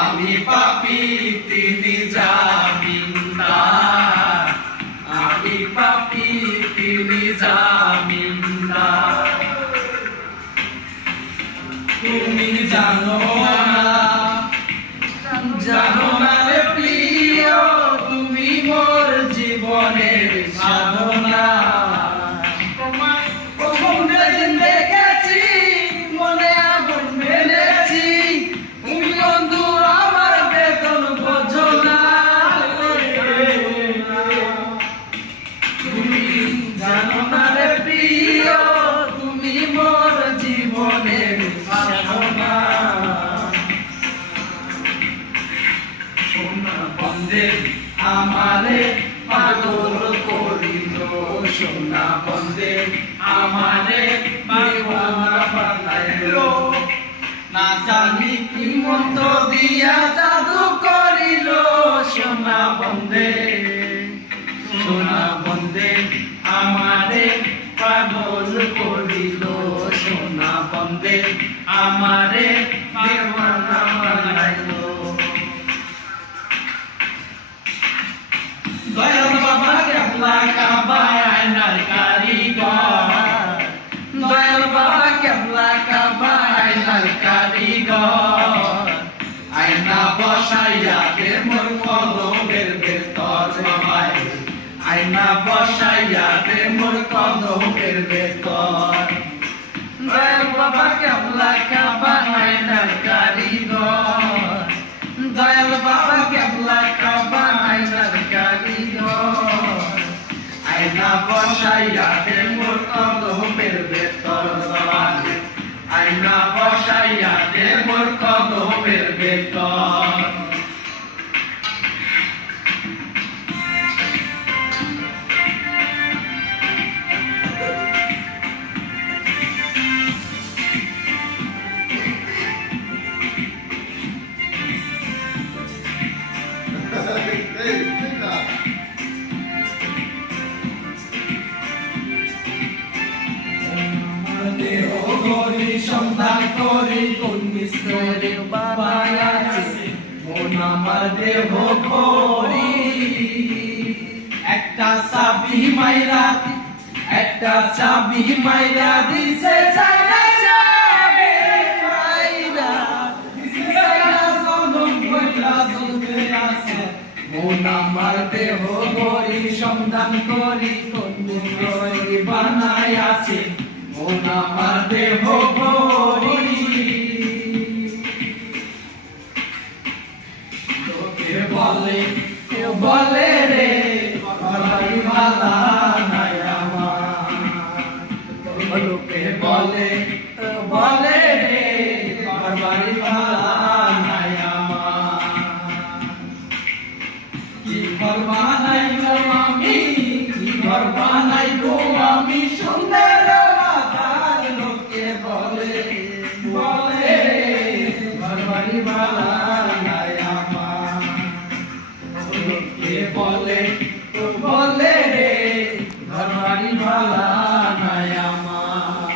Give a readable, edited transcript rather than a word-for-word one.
আমি পাপী তিনি জামিনদার, আমি পাপী তিনি জামিনদার। তুমি জানো না রে প্রিয়, তুমি মোর জীবনের সাধনা। আমারে পাগল করিল সোনা বন্দে, আমারে পাগল বানাইল। না জানি কি মন্ত্র দিয়া জাদু করিল সোনা বন্দে, সোনা বন্দে আমারে পাগল করিল সোনা বন্দে, আমারে দেওয়ানা বানাইল। দয়াল বাবা কেবলা কাবা আয়নার কারিগর, দয়াল বাবা কেবলা কাবা আয়নার কারিগর। আয়না বসাইয়া দে মোর কলমের ভেতর বাবাই, আয়না বসাইয়া দে মোর কলমের ভেতর। দয়াল বাবা কেবলা কাবা আয়নার কারিগর, দয়াল বাবা কেবলা কাবা আয়নার কারিগর। আয়না বসাইয়া দে মোর কলমের ভেতর বাবারে, আয়না বসাইয়া দে মোর কলমের ভেতর। সন্ধান করি কোন মিস্ত্রি বানাইছে মন আমার দেহ ঘড়ি। একটা চাবি মাইরা, একটা চাবি মাইরা দিছে সাইরা চাবি মাইরা দিছে সাইরা জনম কইরা জুতে আছে। মন আমার দেহ ঘড়ি সন্ধান করি কোন মিস্ত্রি বানাইছে মন আমার দেহ ঘড়ি। লোকে বলে রে ঘরবাড়ি ভালা নাই আমার, লোকে বলে রে ঘরবাড়ি ভালা নাই আমার। কি ঘর বানাইবো আমি, কি ঘর বানাইবো আমি সুন্দর ঘরবাড়ি ভালা নাই আমার। লোকে বলে রে ঘরবাড়ি ভালা নাই আমার।